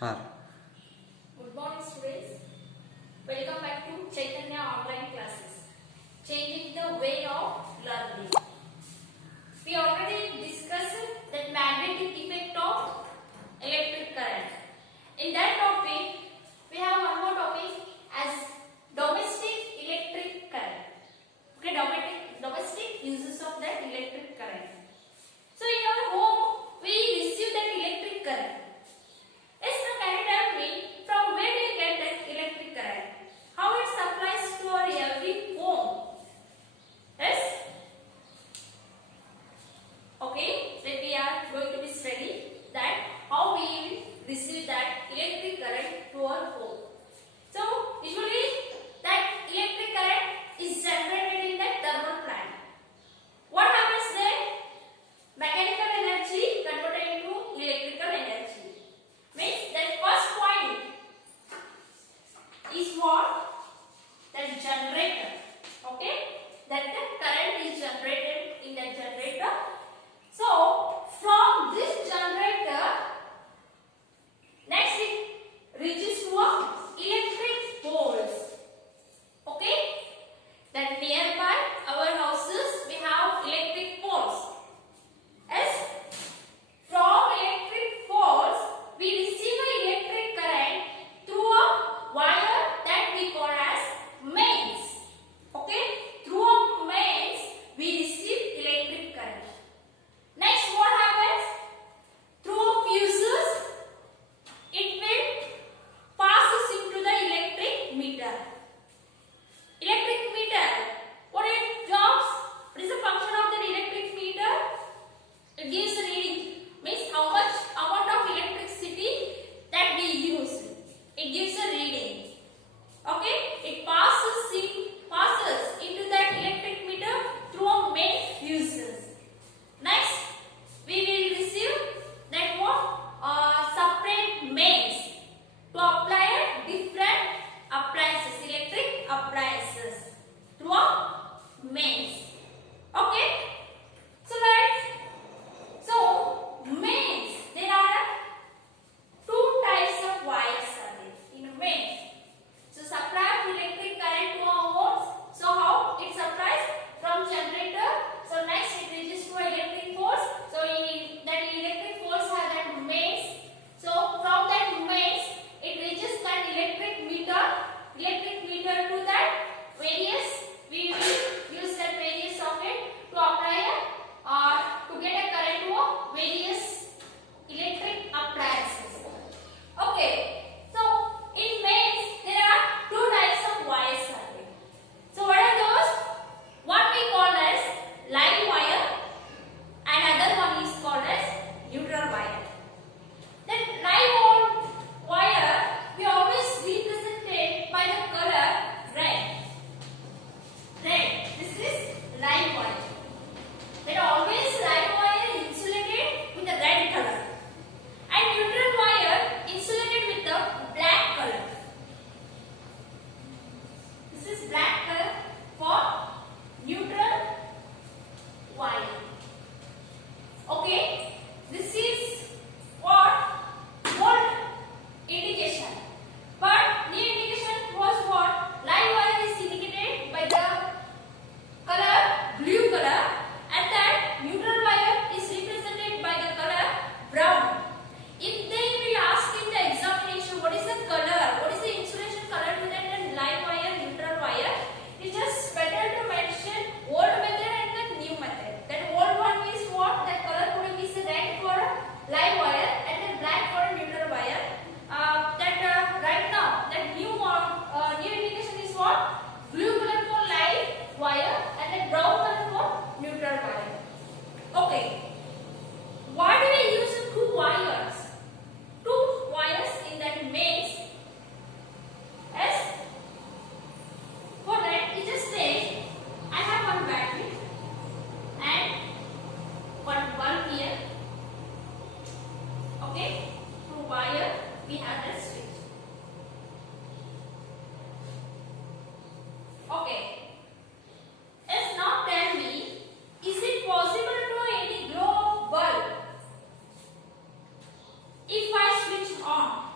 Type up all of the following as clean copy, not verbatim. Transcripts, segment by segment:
Har. Good morning students. Welcome back to Chaitanya online classes. Changing the way of learning. We already discussed the magnetic effect of electric current. In that topic, we have one more topic as domestic electric current. Okay, domestic uses of that electric current. So in our home, we receive that electric current. Yes, now can you tell me from where do you get that electric current? How it supplies to our every home? Yes? Okay, then we are going to be studying that how we will receive that electric current to our home. So, usually that electric current is generated in that thermal plant. What happens there? Mechanical energy converted into electrical energy. Means that first point is what? That generator. Okay? That the current is generated in that generator. So, from this generator, next it reaches to a electric poles. Okay? That nearby our houses we have electric poles. As from electric poles, we receive an electric current through a wire that we call as mains. Okay? Through a mains, we receive electric current. Next, what happens? Through a fuses, it will passes into the electric meter. Electric meter, what it jobs? What is the function of the electric meter? It gives a reading, means how much amount of electricity that we use. It gives a reading. Okay, it passes into that electric meter through a main fuses. Next, we will receive that what separate mains to apply different appliances, electric appliances through a mains. Okay, so mains, there are two types of wires are there in a main. So supply of electric current to our homes. So how it supplies from generator. So next it reaches to electric poles. So in that electric poles have that mains. So from that mains it reaches that electric meter. Electric meter to that various. We will use that various of it to apply to get a current to various electric appliances. Okay, so in mains there are two types of wires are there. So what are those? One we call as line wire and other one is called as neutral wire. Then line wire we always represent it by the color red. Red. This is line wire. Then always line wire insulated with a red color and neutral wire insulated with the black color. This is black color for neutral wire. Okay, this is what volt indication. But the indication was what? Line wire is indicated by the color blue color and that neutral wire is represented by the color brown. If they will ask in the examination what is the color, what is the insulation color to that and line wire, neutral wire, it's just better to mention old method and the new method. That old one is what? That color coding is red for line wire and then black for neutral wire. Right now that new indication is what? Blue color for line wire and then brown color for neutral wire. Okay. Why do we use two wires? Two wires in that mains. Yes. For that, it just says I have one battery and one bulb here. Okay. Through wire we have the switch. Okay. Yes, now tell me, is it possible to any glow bulb? If I switch on,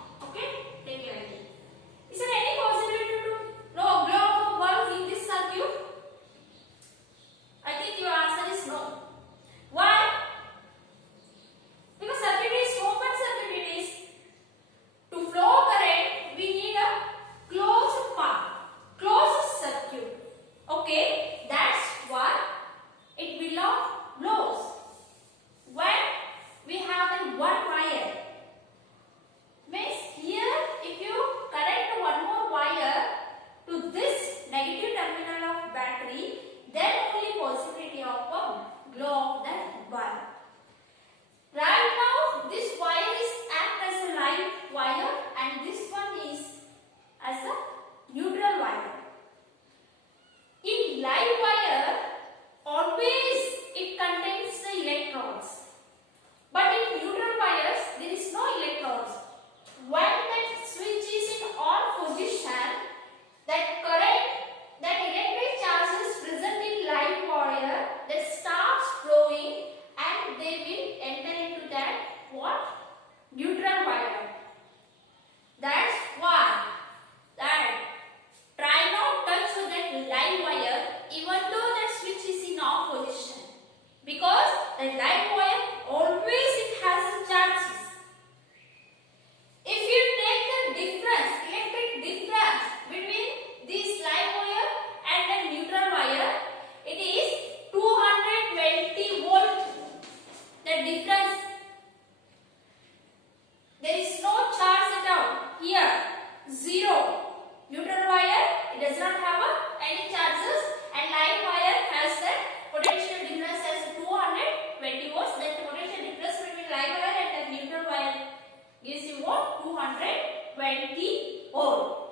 20 ohm.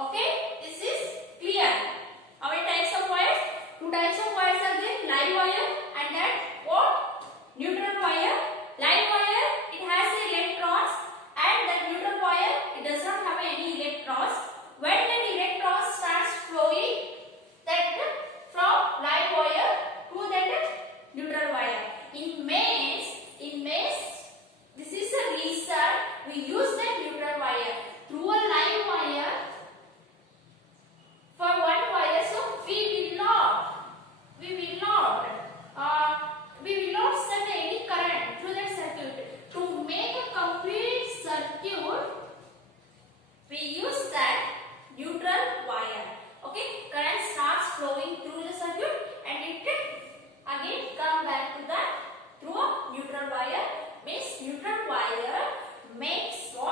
Okay, this is clear. How many types of wires? Two types of wires are there, live wire and that what? Neutral wire. Live wire, it has electrons, and that neutral wire, it does not have any electrons. When an electron starts flowing that from live wire to that neutral wire. In mains, this is a reason we use the neutral wire. Through a live wire, for one wire, so we will not send any current through that circuit. To make a complete circuit, we use that neutral wire. Okay, current starts flowing through the circuit and it again come back to the through a neutral wire. Means neutral wire makes what?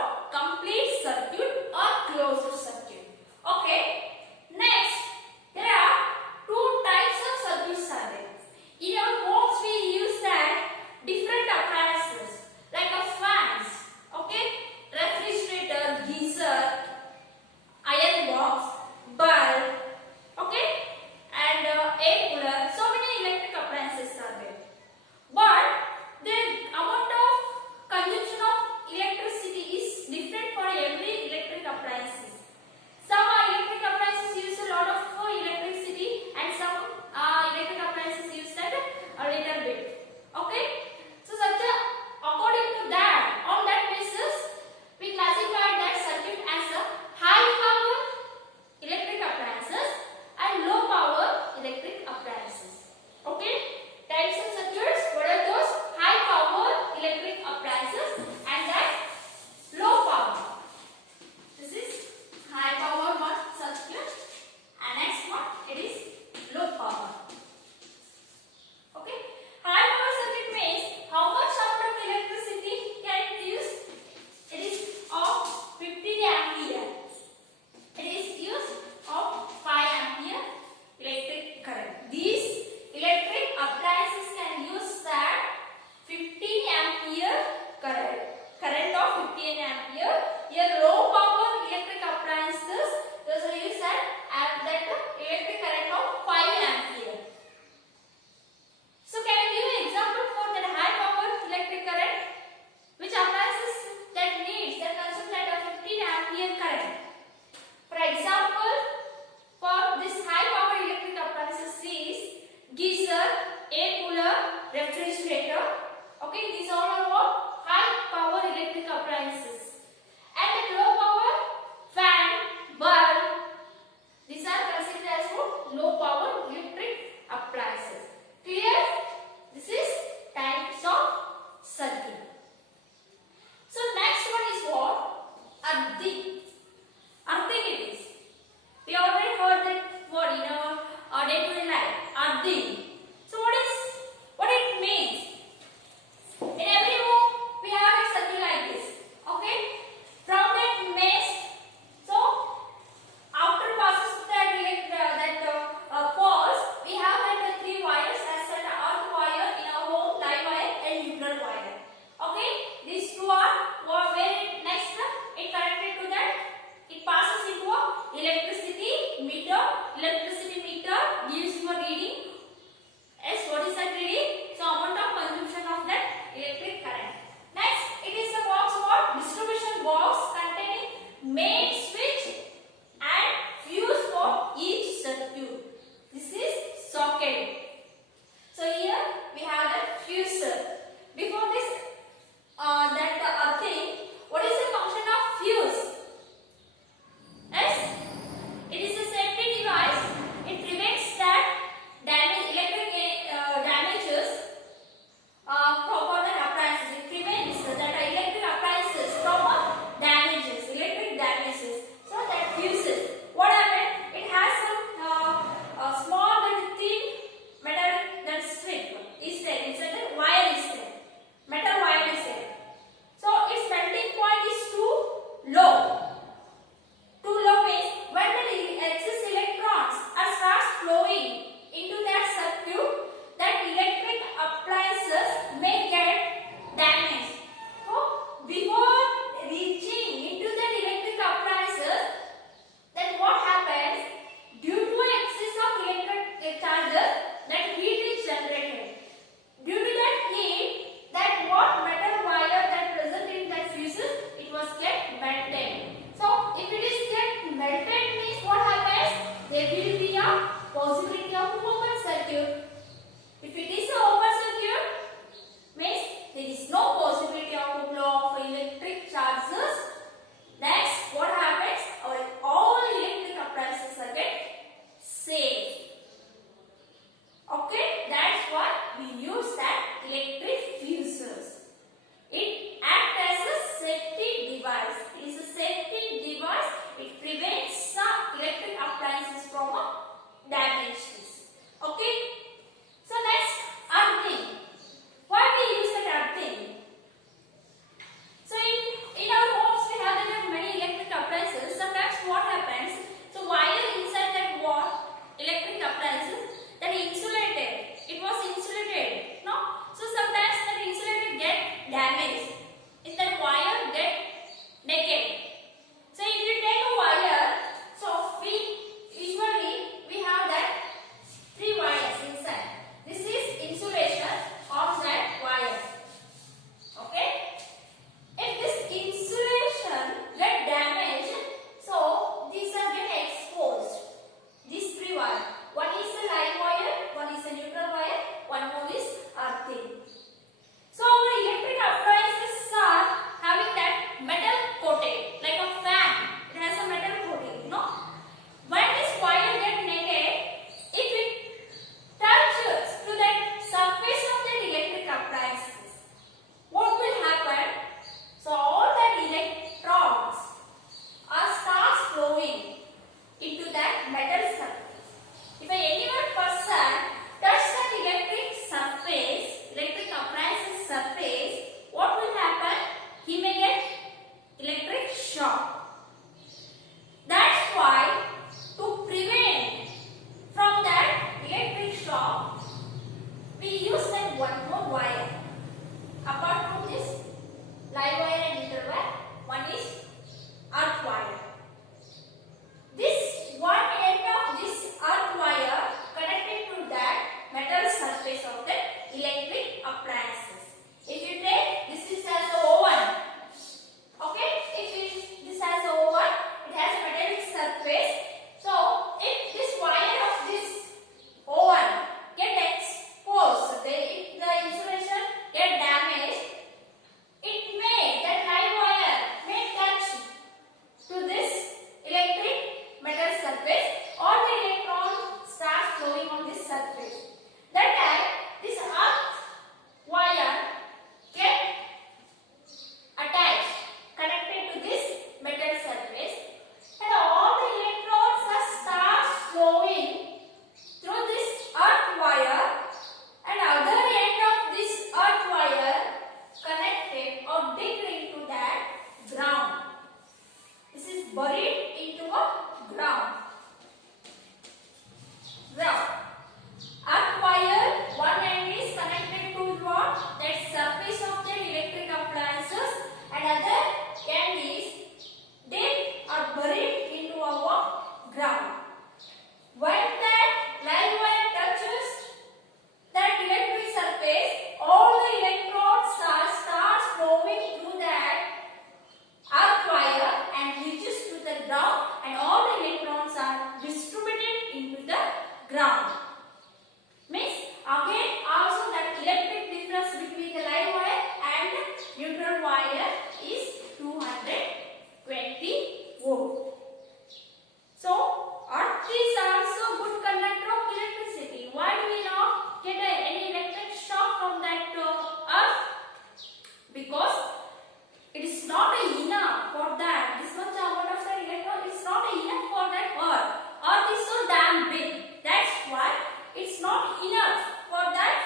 damn big. That's why it's not enough for that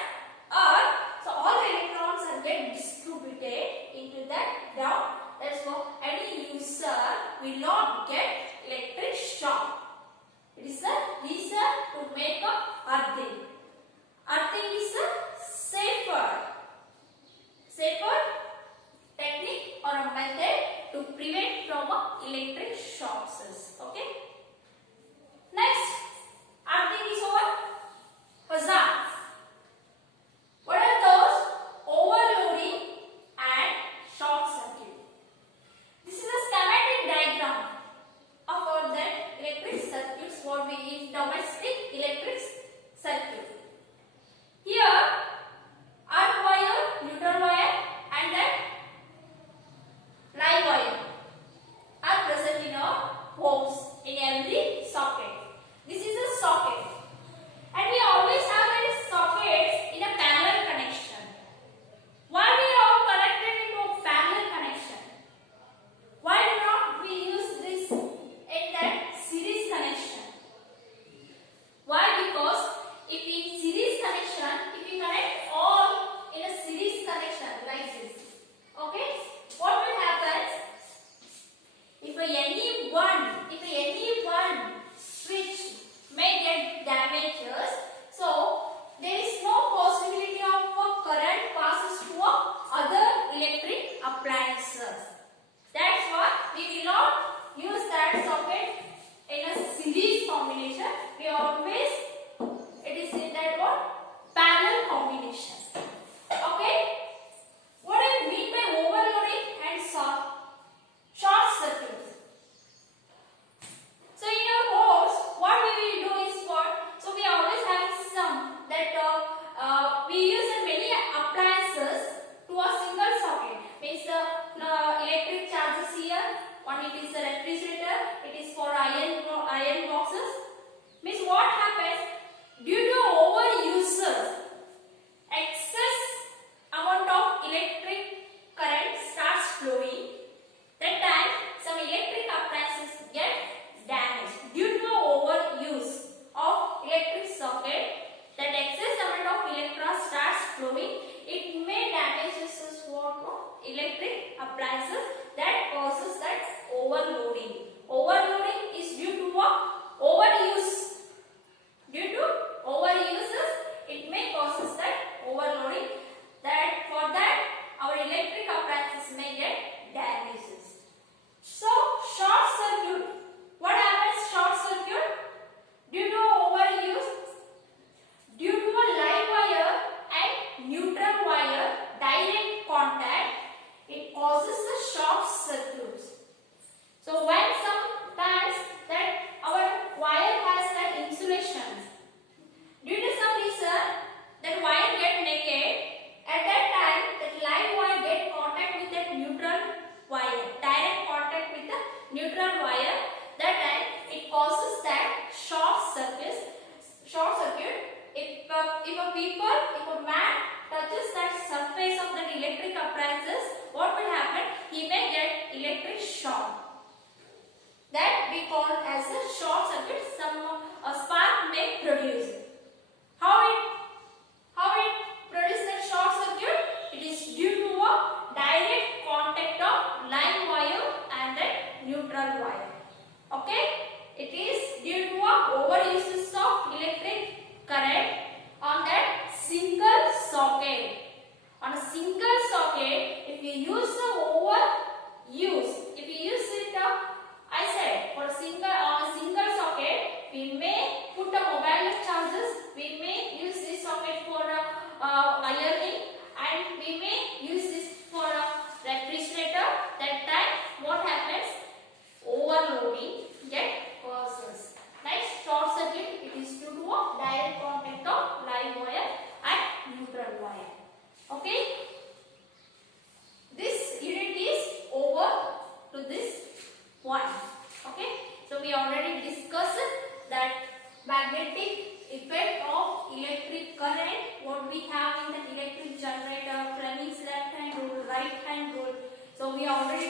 earth. So all the electrons are get distributed into that down. That's why any user will not get electric shock. It is the reason to make a earthing. Earthing is a safer technique or a method to prevent from electric shocks. Okay. Next, earthing is over. Hazards. What are those? Overloading and short circuit. This is a schematic diagram of our that electric circuits. What we use domestic electric circuit. Here, earth wire, neutral wire, and then live wire are present in our homes in every socket. This is a socket, and we always have that sockets in a parallel connection. Why we are connected into a parallel connection? Why do not we use this in that series connection? Why? Because if in series connection, if we connect all in a series connection like this, okay, what will happen? If any one switch may get damages, so there is no possibility of a current passes to other electric appliances. That's why we will not use that socket in a series combination. We always, it is in that what? Parallel combination. Okay? What I mean by overloading and short circuits. So in our homes, what we will do is what? So we always have some that we use in many appliances to a single socket. Means electric charges here. One it is the refrigerator. It is for iron boxes. Means what happens? Due to overusage, excess amount of electric current starts flowing. That time some electric appliances get damaged due to overuse of electric socket. That excess amount of electrons starts flowing. It may damage electric appliances. That causes that overloading. Overloading is due to overuse. Due to overuses, it may causes that overloading. That for that our electric appliances may get damages. So short circuit. What happens? Short circuit due to overuse, due to a live wire and neutral wire direct contact, it causes the short circuits. So when sometimes that our wire has that insulation, due to some reason that wire get naked, at that time that live wire get contact with that neutral wire, direct contact with the neutral wire. That time it causes that short circuit. If a man touches that surface of that electric appliances, what will happen? He may get electric shock. That we call as a short circuit. A spark may produce. How it produces that short circuit? It is due to a direct contact of line wire and that neutral wire. Okay? It is due to a overuse of electric current on that single socket. On a single socket, if you use the overuse, if you use it, I said on a single socket, we may put a mobile charges. We may use this socket for wiring, and we may use this for a refrigerator. That time, what happens? Overloading get causes. Next, short circuit. It is due to a direct contact of live wire and neutral wire. Okay. This unit is over to this one. Okay. So we already discussed that magnetic effect of electric current. What we have in the electric generator, Fleming's left hand rule, right hand rule. So we already